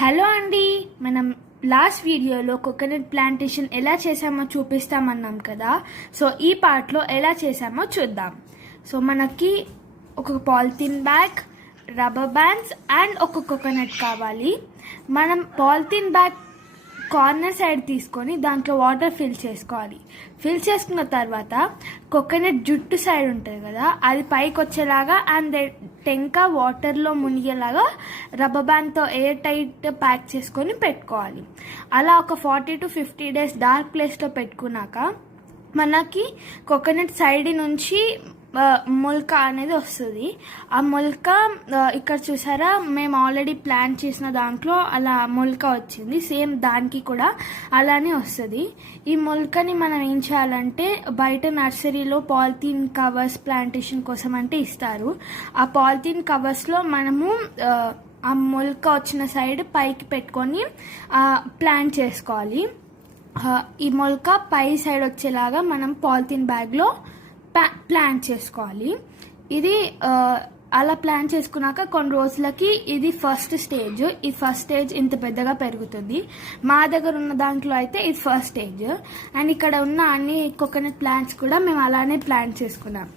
Hello అండి, మనం last వీడియోలో కోకోనట్ ప్లాంటేషన్ ఎలా చేసామో చూపిస్తామన్నాం కదా. సో ఈ పార్ట్లో ఎలా చేసామో చూద్దాం. సో మనకి ఒక polythene bag, rubber bands and ఒక కోకోనట్ కావాలి. మనం పాలిథిన్ బ్యాగ్ కార్నర్ సైడ్ తీసుకొని దాంట్లో వాటర్ ఫిల్ చేసుకోవాలి. ఫిల్ చేసుకున్న తర్వాత కోకోనట్ జుట్టు సైడ్ ఉంటుంది కదా, అది పైకి వచ్చేలాగా అండ్ టెంక వాటర్లో మునిగేలాగా రబ్బర్ బ్యాండ్తో ఎయిర్ టైట్ ప్యాక్ చేసుకొని పెట్టుకోవాలి. అలా ఒక 40 to 50 days డార్క్ ప్లేస్లో పెట్టుకున్నాక మనకి కోకోనట్ సైడ్ నుంచి మొలక అనేది వస్తుంది. ఆ మొలక ఇక్కడ చూసారా, మేము ఆల్రెడీ ప్లాన్ చేసిన దాంట్లో అలా మొలక వచ్చింది. సేమ్ దానికి కూడా అలానే వస్తుంది. ఈ మొలకని మనం ఏం చేయాలంటే, బయట నర్సరీలో పాలిథీన్ కవర్స్ ప్లాంటేషన్ కోసం అంటే ఇస్తారు. ఆ పాలిథీన్ కవర్స్లో మనము ఆ మొలక వచ్చిన సైడ్ పైకి పెట్టుకొని ప్లాంట్ చేసుకోవాలి. ఈ మొలక పై సైడ్ వచ్చేలాగా మనం పాలిథీన్ బ్యాగ్లో ప్లాన్ చేసుకోవాలి. ఇది అలా ప్లాన్ చేసుకున్నాక కొన్ని రోజులకి ఇది ఫస్ట్ స్టేజ్. ఈ ఫస్ట్ స్టేజ్ ఇంత పెద్దగా పెరుగుతుంది. మా దగ్గర ఉన్న దాంట్లో అయితే ఇది ఫస్ట్ స్టేజ్. అండ్ ఇక్కడ ఉన్న అన్ని కోకోనట్ ప్లాంట్స్ కూడా మేము అలానే ప్లాన్ చేసుకున్నాం.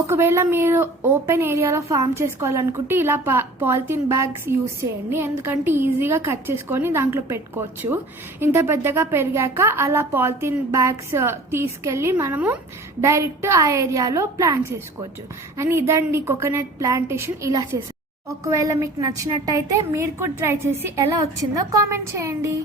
ఒకవేళ మీరు ఓపెన్ ఏరియాలో ఫామ్ చేసుకోవాలనుకుంటే ఇలా పాలిథిన్ బ్యాగ్స్ యూజ్ చేయండి, ఎందుకంటే ఈజీగా కట్ చేసుకొని దాంట్లో పెట్టుకోవచ్చు. ఇంత పెద్దగా పెరిగాక అలా పాలిథిన్ బ్యాగ్స్ తీసుకెళ్ళి మనము డైరెక్ట్ ఆ ఏరియాలో ప్లాంట్ చేసుకోవచ్చు. అండ్ ఇదండి కోకోనట్ ప్లాంటేషన్ ఇలా చేసాం. ఒకవేళ మీకు నచ్చినట్టయితే మీరు కూడా ట్రై చేసి ఎలా వచ్చిందో కామెంట్ చేయండి.